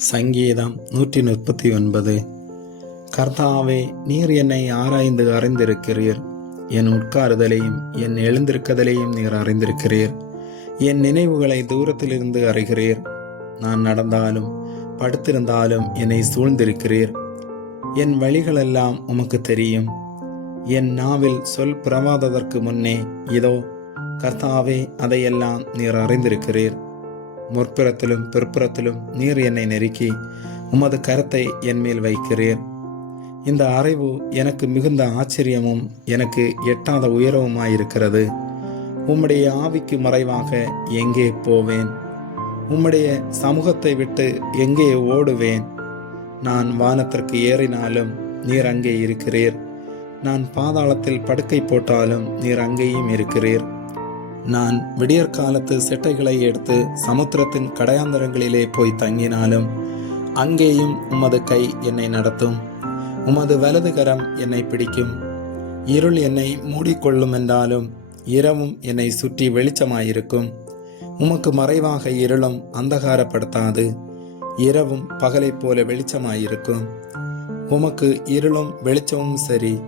சங்கீதம் நூற்றி முப்பத்தி ஒன்பது கர்த்தாவே நீர் என்னை ஆராய்ந்து அறிந்திருக்கிறீர். என் உட்காருதலையும் என் எழுந்திருக்கதலையும் நீர் அறிந்திருக்கிறீர். என் நினைவுகளை தூரத்திலிருந்து அறிகிறீர். நான் நடந்தாலும் படுத்திருந்தாலும் என்னை சூழ்ந்திருக்கிறீர். என் வழிகளெல்லாம் உமக்கு தெரியும். என் நாவில் சொல் பிறவாததற்கு முன்னே இதோ கர்த்தாவே அதையெல்லாம் நீர் அறிந்திருக்கிறீர். முற்புறத்திலும் பிற்புறத்திலும் நீர் என்னை நெருக்கி உமது கரத்தை என் மேல் வைக்கிறீர். இந்த அறிவு எனக்கு மிகுந்த ஆச்சரியமும் எனக்கு எட்டாத உயரவுமாயிருக்கிறது உம்முடைய ஆவிக்கு மறைவாக எங்கே போவேன்? உம்முடைய சமூகத்தை விட்டு எங்கே ஓடுவேன்? நான் வானத்திற்கு ஏறினாலும் நீர் அங்கே இருக்கிறீர். நான் பாதாளத்தில் படுக்கை போட்டாலும் நீர் அங்கேயும் இருக்கிறீர். நான் விடியற்காலத்து சிட்டைகளை எடுத்து சமுத்திரத்தின் கடையாந்தரங்களிலே போய் தங்கினாலும் அங்கேயும் உமது கை என்னை நடத்தும். உமது வலது கரம் என்னை பிடிக்கும். இருள் என்னை மூடிக்கொள்ளும் என்றாலும் இரவும் என்னை சுற்றி வெளிச்சமாயிருக்கும். உமக்கு மறைவாக இருளும் அந்தகாரப்படுத்தாது. இரவும் பகலைப் போல வெளிச்சமாயிருக்கும். உமக்கு இருளும் வெளிச்சமும் சரி.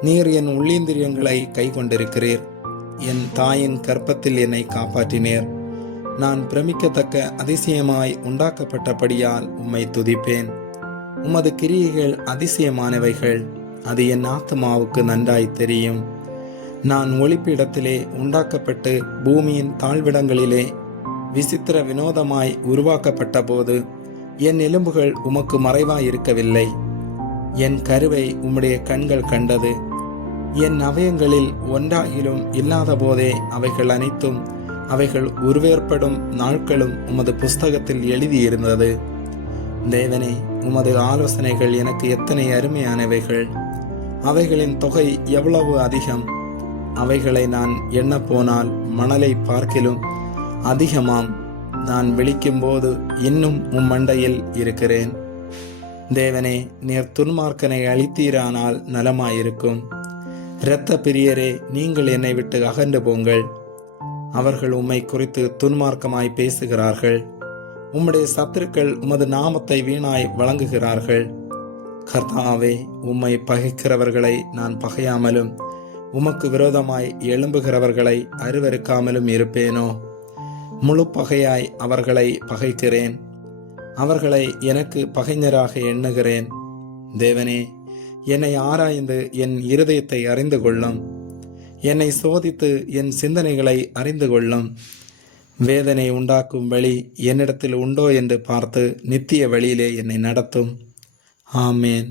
நீர் என் உள்ளீந்திரியங்களை கை கொண்டிருக்கிறீர் என் தாயின் கற்பத்தில் என்னை காப்பாற்றினீர். நான் பிரமிக்கத்தக்க அதிசயமாய் உண்டாக்கப்பட்டபடியால் உம்மை துதிப்பேன். உமது கிரியைகள் அதிசயமானவைகள் அது என் ஆத்மாவுக்கு நன்றாய் தெரியும். நான் ஒளிப்பிடத்திலே உண்டாக்கப்பட்டு பூமியின் தாழ்விடங்களிலே விசித்திர வினோதமாய் உருவாக்கப்பட்ட போது என் எலும்புகள் உமக்கு மறைவாய் இருக்கவில்லை என் கருவை உம்முடைய கண்கள் கண்டது. என் அவயங்களில் ஒன்றாகிலும் இல்லாத போதே அவைகள் அனைத்தும் அவைகள் உருவேற்படும் நாட்களும் உமது புஸ்தகத்தில் எழுதியிருந்தது. தேவனே உமது ஆலோசனைகள் எனக்கு எத்தனை அருமையானவைகள். அவைகளின் தொகை எவ்வளவு அதிகம். அவைகளை நான் எண்ண போனால் மணலை பார்க்கிலும் அதிகமாம். நான் விழிக்கும்போது இன்னும் உம் மண்டையில் இருக்கிறேன். தேவனே நீர் துன்மார்க்கனை அழித்தீரானால் நலமாயிருக்கும். இரத்த பிரியரே நீங்கள் என்னை விட்டு அகன்று போங்கள். அவர்கள் உம்மை குறித்து துன்மார்க்கமாய் பேசுகிறார்கள். உம்முடைய சத்துருக்கள் உமது நாமத்தை வீணாய் வழங்குகிறார்கள். கர்த்தாவே உம்மை பகைக்கிறவர்களை நான் பகையாமலும் உமக்கு விரோதமாய் எழும்புகிறவர்களை அருவறுக்காமலும் இருப்பேனோ? முழு பகையாய் அவர்களை பகைக்கிறேன். அவர்களை எனக்கு பகைஞராக எண்ணுகிறேன். தேவனே என்னை ஆராய்ந்து என் இருதயத்தை அறிந்து கொள்ளும். என்னை சோதித்து என் சிந்தனைகளை அறிந்து கொள்ளும். வேதனை உண்டாக்கும் வழி என்னிடத்தில் உண்டோ என்று பார்த்து நித்திய வழியிலே என்னை நடத்தும். ஆமேன்.